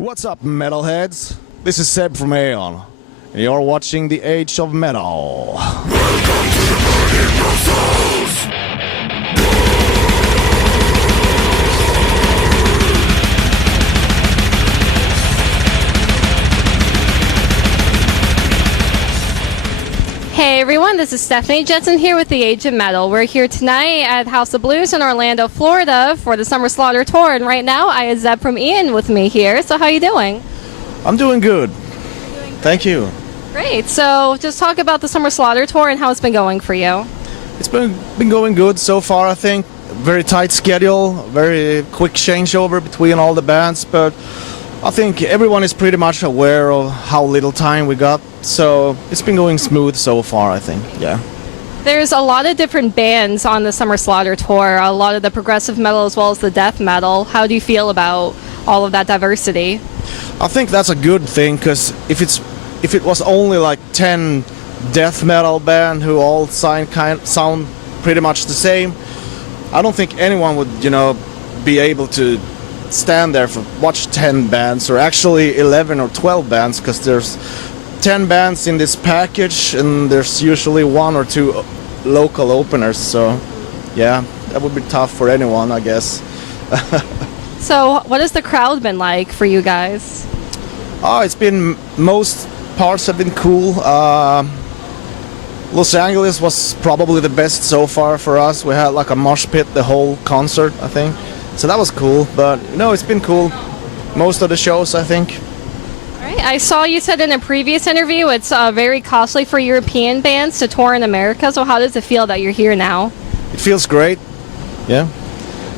What's up, metalheads? This is Zeb from Aeon, and you're watching The Age of Metal. Hey everyone, this is Stephanie Jetson here with The Age of Metal. We're here tonight at House of Blues in Orlando, Florida for the Summer Slaughter Tour, and right now I have Zeb from Aeon with me here. So how are you doing? I'm doing good. Thank you. Great. So just talk about the Summer Slaughter Tour and how it's been going for you. It's been going good so far, I think. Very tight schedule, very quick changeover between all the bands, but I think everyone is pretty much aware of how little time we got, so it's been going smooth so far, I think, yeah. There's a lot of different bands on the Summer Slaughter Tour, a lot of the progressive metal as well as the death metal. How do you feel about all of that diversity? I think that's a good thing, because if it was only like 10 death metal band who all sound pretty much the same, I don't think anyone would, be able to stand there for watch 10 bands, or actually 11 or 12 bands, because there's 10 bands in this package and there's usually one or two local openers, so yeah, that would be tough for anyone, I guess. So what has the crowd been like for you guys? It's been, most parts have been cool. Los Angeles was probably the best so far for us. We had like a mosh pit the whole concert, I think. So that was cool, but it's been cool. Most of the shows, I think. All right. I saw you said in a previous interview it's very costly for European bands to tour in America. So how does it feel that you're here now? It feels great. Yeah,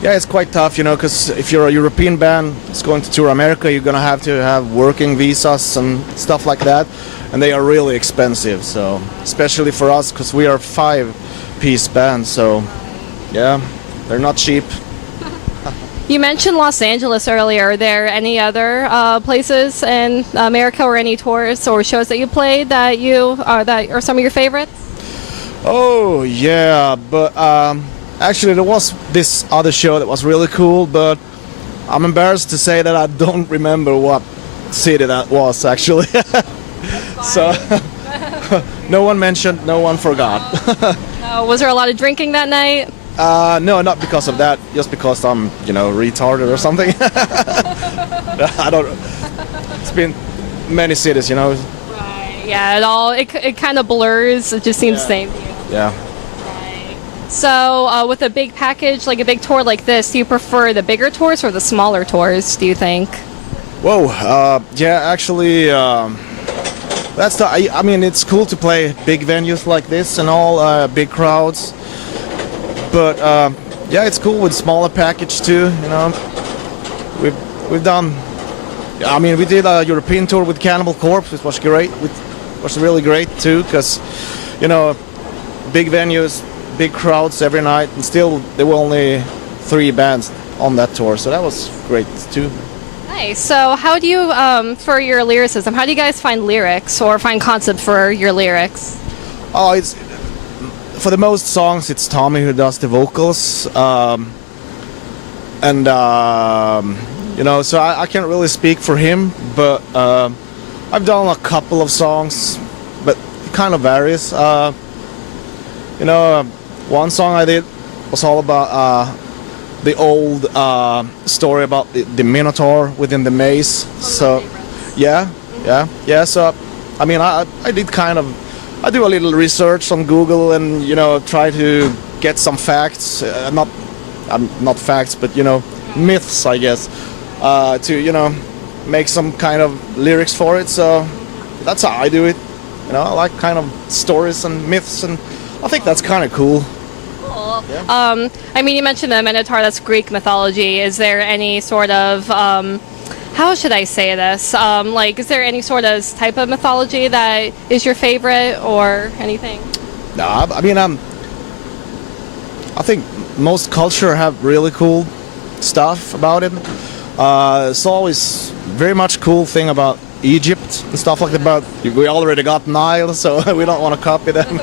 it's quite tough, because if you're a European band that's going to tour America, you're gonna have to have working visas and stuff like that, and they are really expensive. So especially for us, because we are a 5-piece band, so yeah, they're not cheap. You mentioned Los Angeles earlier. Are there any other places in America or any tours or shows that you played that are some of your favorites? Oh yeah, but actually there was this other show that was really cool, but I'm embarrassed to say that I don't remember what city that was actually. So no one mentioned, no one forgot. Was there a lot of drinking that night? No, not because of that. Just because I'm, retarded or something. I don't. It's been many cities, Right. Yeah. It kind of blurs. It just seems the same to you. Yeah. Right. So, with a big package, like a big tour like this, do you prefer the bigger tours or the smaller tours? Do you think? Whoa. Yeah. Actually, that's the. I mean, it's cool to play big venues like this and all, big crowds. But yeah, it's cool with smaller package too. We've done. I mean, we did a European tour with Cannibal Corpse, which was great. It was really great too, because big venues, big crowds every night, and still there were only 3 bands on that tour, so that was great too. Nice. So, how do you, for your lyricism, how do you guys find lyrics or find concept for your lyrics? Oh, it's. For the most songs, it's Tommy who does the vocals, so I can't really speak for him, but I've done a couple of songs, but it kind of varies. One song I did was all about the old story about the Minotaur within the maze. So, yeah. So, I mean, I did kind of. I do a little research on Google and try to get some facts, not facts, but myths, I guess, to make some kind of lyrics for it. So that's how I do it. I like kind of stories and myths, and I think that's kind of cool. Cool. Yeah. I mean, you mentioned the Minotaur. That's Greek mythology. Is there any sort of how should I say this? Is there any sort of type of mythology that is your favorite or anything? No, I mean, I think most culture have really cool stuff about it. It's always very much cool thing about Egypt and stuff like that, but we already got Nile, so we don't want to copy them.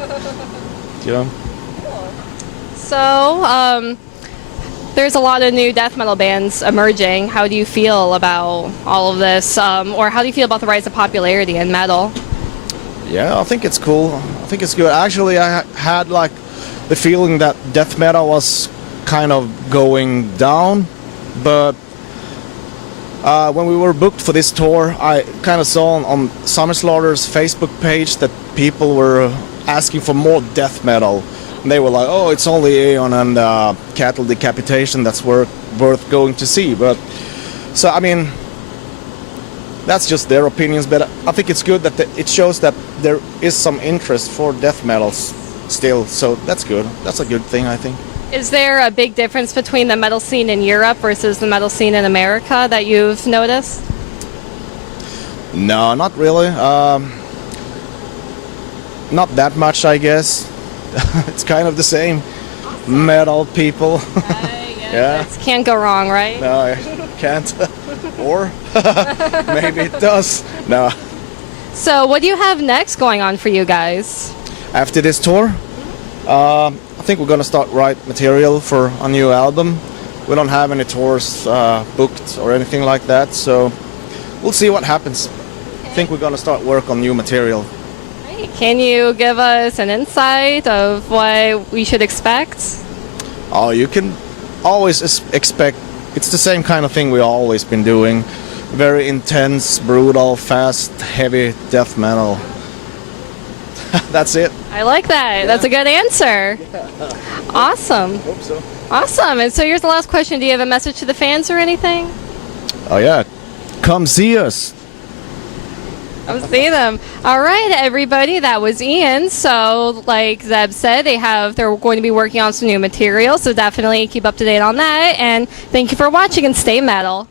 So, There's a lot of new death metal bands emerging. How do you feel about all of this? Or how do you feel about the rise of popularity in metal? Yeah, I think it's cool. I think it's good. Actually, I had like the feeling that death metal was kind of going down, but when we were booked for this tour, I kind of saw on Summer Slaughter's Facebook page that people were asking for more death metal. And they were like, "Oh, it's only Aeon and Cattle Decapitation that's worth going to see." But so I mean, that's just their opinions. But I think it's good that it shows that there is some interest for death metals still. So that's good. That's a good thing, I think. Is there a big difference between the metal scene in Europe versus the metal scene in America that you've noticed? No, not really. Not that much, I guess. It's kind of the same. Metal people. Yeah. It can't go wrong, right? No, I can't. Or maybe it does. No. So what do you have next going on for you guys? After this tour, I think we're gonna start write material for a new album. We don't have any tours booked or anything like that, so we'll see what happens. I think we're gonna start work on new material. Can you give us an insight of what we should expect? Oh, you can always expect, it's the same kind of thing we've always been doing. Very intense, brutal, fast, heavy death metal. That's it. I like that. Yeah. That's a good answer. Yeah. Awesome. Hope so. Awesome. And so here's the last question. Do you have a message to the fans or anything? Oh yeah. Come see us. Come see them. All right, everybody. That was Ian. So, like Zeb said, they're going to be working on some new material. So definitely keep up to date on that. And thank you for watching and stay metal.